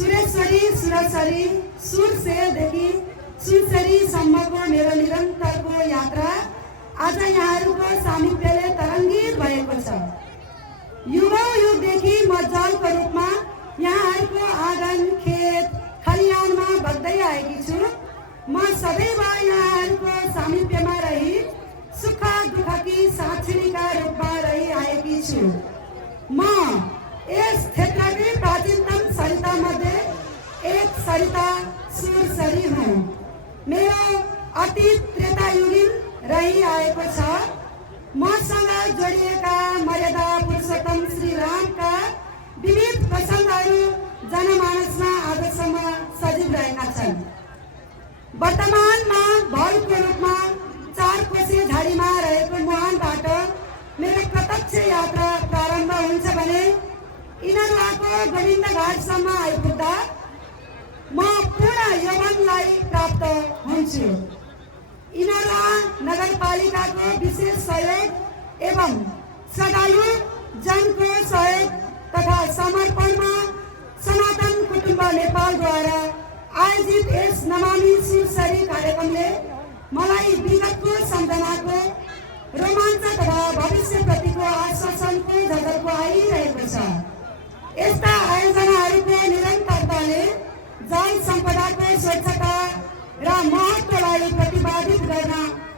सुरसरी सुरसेरदेखि सुनसरीसम्मको मेरो निरन्तरको यात्रा आज यहाँहरूको सामिप्यले तरङ्गित भएको छ। युगौँयुगदेखि म जलको रूपमा यहाँहरूको आँगन खेत खलिहानमा बग्दै आएकी छु। म सदैव यहाँहरूको सामिप्यमा रही सुख दुःखकी साक्षीका रूपमा रहिआएकी छु। म यस क्षेत्रकै प्राचीनतम सरिता मध्ये एक सरिता सुरसरी हुँ। मेरो अतीत त्रेतायुगीन रहिआएको छ। मसँग जोडिएका मर्यादा पुरुषोत्तम श्री रामका विविध प्रसङ्गहरू जनमानसमा आजसम्म सजीव रहेका छन्। वर्तमानमा भलको रूपमा 4 कोसे झाडीमा रहेको मुहानबाट मेरो प्रत्यक्ष यात्रा प्रारम्भ हुन्छ भने इनरुवाको गोविन्द घाटसम्म आइपुग्दा म पूर्ण यौवनलाई प्राप्त हुन्छु। इनरुवा नगरपालिकाको विशेष सहयोग एवं श्रद्धालु जनको सहयोग तथा समर्पणमा सनातन कुटुम्ब नेपालद्वारा आयोजित यस नमामि सुरसरी कार्यक्रमले मलाई विगतको सम्झनाको रोमाञ्च तथा भविष्यप्रतिको आश्वासनको झलको आइरहेको छ। यस्ता आयोजनाहरूको निरन्तरताले जल सम्पदाको स्वच्छता र महत्त्वलाई प्रतिपादित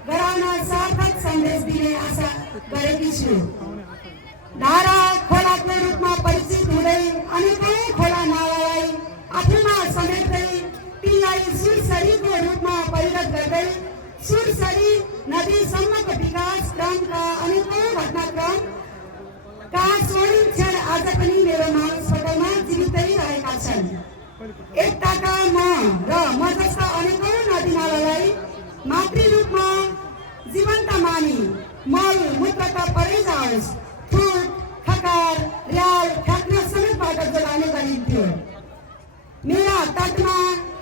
गराउन सार्थक सन्देश दिने आशा गरेकी छु। धारा खोलाको रूपमा परिचित हुँदै अनेकौं खोला नालालाई आफूमा समेट्दै तिनलाई सुरसरीको रूपमा परिणत गर्दै सुरसरी नदीसम्मको विकास क्रमका अनेकौं घटनाक्रमका स्वर्णिम क्षण आज पनि मेरो मानसपटलमा जीवितै रहेका छन्। एकताका म जस्ता अनेकौं नदीनालालाई मातृ रूपमा जीवन्त मानी मल मूत्रका परै जाओस् थुक खकार र्याल फ्याक्न समेतबाट जोगाउने गरिन्थ्यो। मेरा तटमा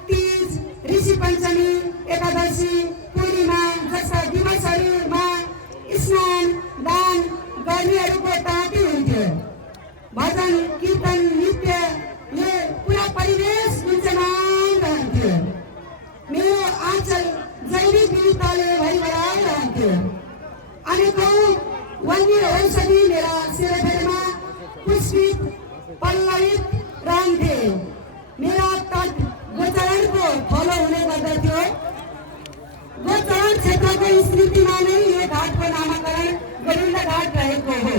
तीज ऋषि पञ्चमी एकादशी पूर्णिमा जस्ता दिवसहरूमा स्नान दान गर्नेहरूको ताती हुन्थ्यो। भजन कीर्तन नृत्यले पुरा परिवेश गुन्जमान रहन्थ्यो। मेरो आँचल जैविक विविधताले भरिभराइरहन्थ्यो। अनेकौं वन्य औषधि मेरा सेरोफेरोमा पुष्पित पल्लवित रहन्थे। मेरा तट गोचरणको फलो हुने गर्दथ्यो। गोचरण क्षेत्रको स्मृतिमा नै यो घाटको नामाकरण गोविन्द घाट रहेको हो।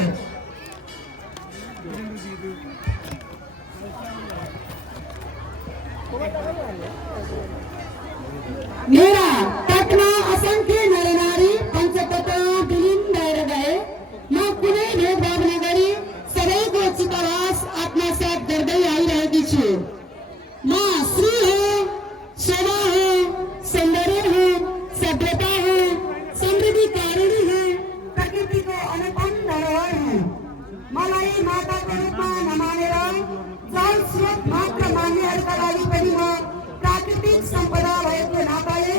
मेरा तटमा असंख्य नरनारी पञ्चतत्वमा विलीन भएर गए। म कुनै भेदभाव नगरी सबैको चितावास आत्मसात गर्दै आइरहेकी छु। म श्री हो, शोभा हो, सौन्दर्य हो, सभ्यता हो, समृद्धि कारिणी हो, प्रकृतिको अनुपम धरोहर हो। मलाई माताको रूपमा नमानेर जल स्रोत मात्र मान्नेहरूका लागि पनि म प्राकृतिक सम्पदा भएको नाताले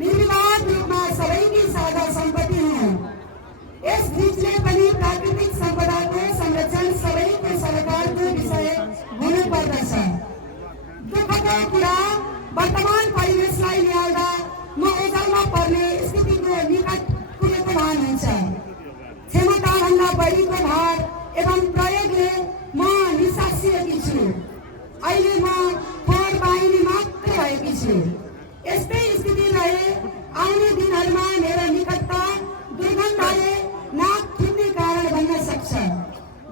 निर्विवाद रूपमा सबैकी साझा सम्पत्ति हुँ। यस बीचले पनि प्राकृतिक सम्पदाको संरक्षण सबैको सरकारको विषय हुनुपर्दछ। दुःखको कुरा वर्तमान परिवेशलाई निहाल्दा म ओझलमा पर्ने स्थितिको निकट पुगेको भान हुन्छ। क्षमताभन्दा बढीको भार एवं प्रयोगले म निसासिएकी छु। अहिले म फोहोर बाहिनी मात्र भएकी छु। यस्तै स्थिति रहे आउने दिनहरूमा मेरो निकटता दुर्गन्धले नाक थुक्ने कारण बन्न सक्छ।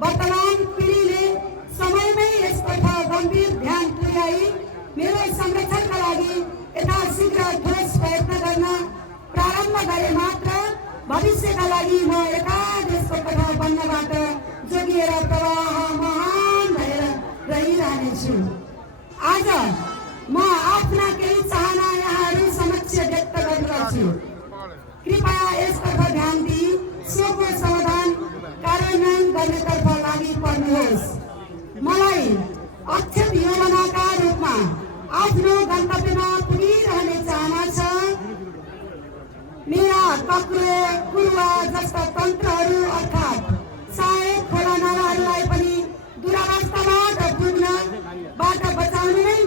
वर्तमान पिँढीले समयमै यसतर्फ गम्भीर ध्यान पुर्याई मेरो संरक्षणका लागि यथाशीघ्र ठोस प्रयत्न गर्न प्रारम्भ गरे मात्र भविष्यका लागि म एकादेशको कथा बन्नबाट जोगिएर प्रवाह महान भएर रहिरहनेछु। आज म आफ्ना केही चाहना यहाँहरू समक्ष व्यक्त गर्दछु। कृपया यसतर्फ ध्यान दिई सोको समाधान कार्यान्वयन गर्नेतर्फ लागि पर्नुहोस्। मलाई अक्षत यौवनाका रूपमा आफ्नो गन्तव्यमा पुगिरहने चाहना छ। मेरा कक्रो कुरुवा जस्ता तन्त्रहरू अर्थात् सहायक खोला नालाहरूलाई पनि दुरावस्थाबाट पुग्नबाट बचाउने नै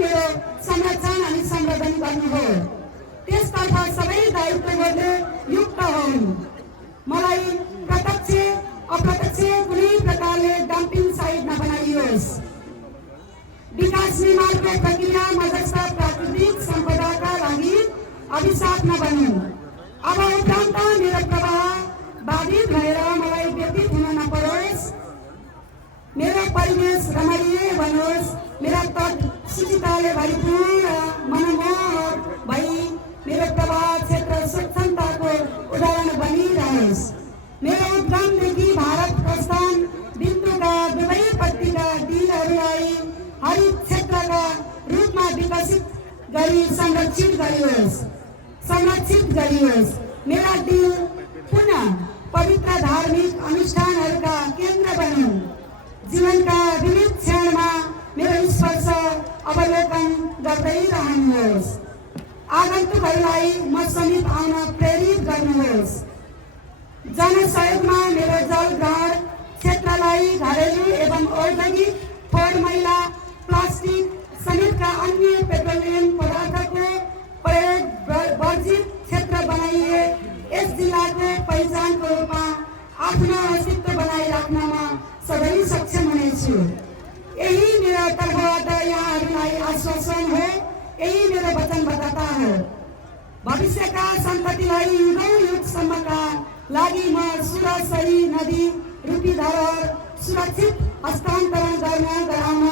चुनावको प्रक्रियामा जस्ता प्राकृतिक सम्पदाका लागि अभिशाप नबन्नु। अब उपरान्त मेरो प्रवाह बाधित भएर मलाई व्यतीत हुन नपरोस्। मेरो परिवेश रमणीय बनोस्। मेरा तट सुचिताले भरिपूर्ण मनमोहक भई मेरो प्रवाह क्षेत्र स्वच्छताको उदाहरण बनिरहोस्। मेरो उद्गमदेखि भारत प्रस्थान बिन्दुका दुवैपट्टिका डिलहरूलाई हरित क्षेत्रका रूपमा विकसित गरी संरक्षित गरियोस्। मेरा डिल पुनः पवित्र धार्मिक अनुष्ठानहरूका केन्द्र बनुन्। जीवनका विविध क्षणमा मेरो स्पर्श अवलोकन गर्दै रहनुहोस्। आगन्तुकहरूलाई म समीप आउन प्रेरित गर्नुहोस्। जनसहयोगमा मेरो जल ग्रहण क्षेत्रलाई घरेलु एवं औद्योगिक फोहोर मैला प्लास्टिक समेतका अन्य पेट्रोलियम पदार्थको प्रयोग वर्जित क्षेत्र बनाइए यस जिल्लाको पहिचानको रूपमा आफ्नो अस्तित्व बनाइराख्नमा सधैँ सक्षम हुनेछु। यही मेरो तर्फबाट यहाँहरूलाई आश्वासन हो। यही मेरो वचनबद्धता हो। भविष्यका सन्ततिलाई युगौँ युगसम्मका लागि म सुरसरी नदी रूपी धरोहर सुरक्षित हस्तान्तरण गराउन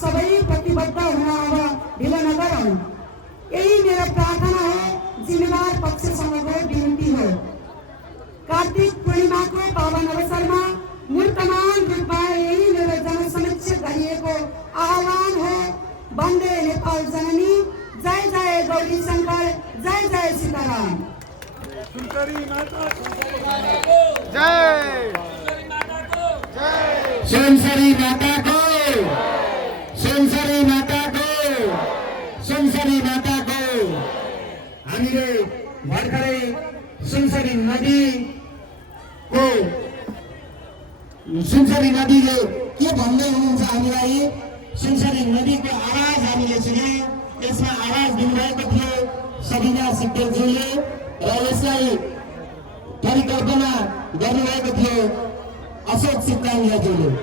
सबै प्रतिबद्ध हुन अब ढिलो नगरौँ। यही मेरो प्रार्थना हो। जिम्मेवार पक्षसँगको विनती हो। कार्तिक पूर्णिमाको पावन अवसरमा मूर्तमान रूपमा यही मेरो जनसमक्ष गरिएको आह्वान हो। वन्दे नेपाल जननी। जय जय गौरी शङ्कर। जय जय सीताराम। सुनसरी माता जय। सुनसरी माता को, सुनसरी माता को, सुनसरी माता को। हामीले भर्खरै सुनसरी नदीले के भन्दै हुनुहुन्छ हामीलाई। सुनसरी नदीको आवाज हामीले सुन्यौँ। यसमा आवाज दिनुभएको थियो सबिना सिक्देलज्यूले र यसलाई परिकल्पना गर्नुभएको थियो अशोक सिक्तानियाज्यूले।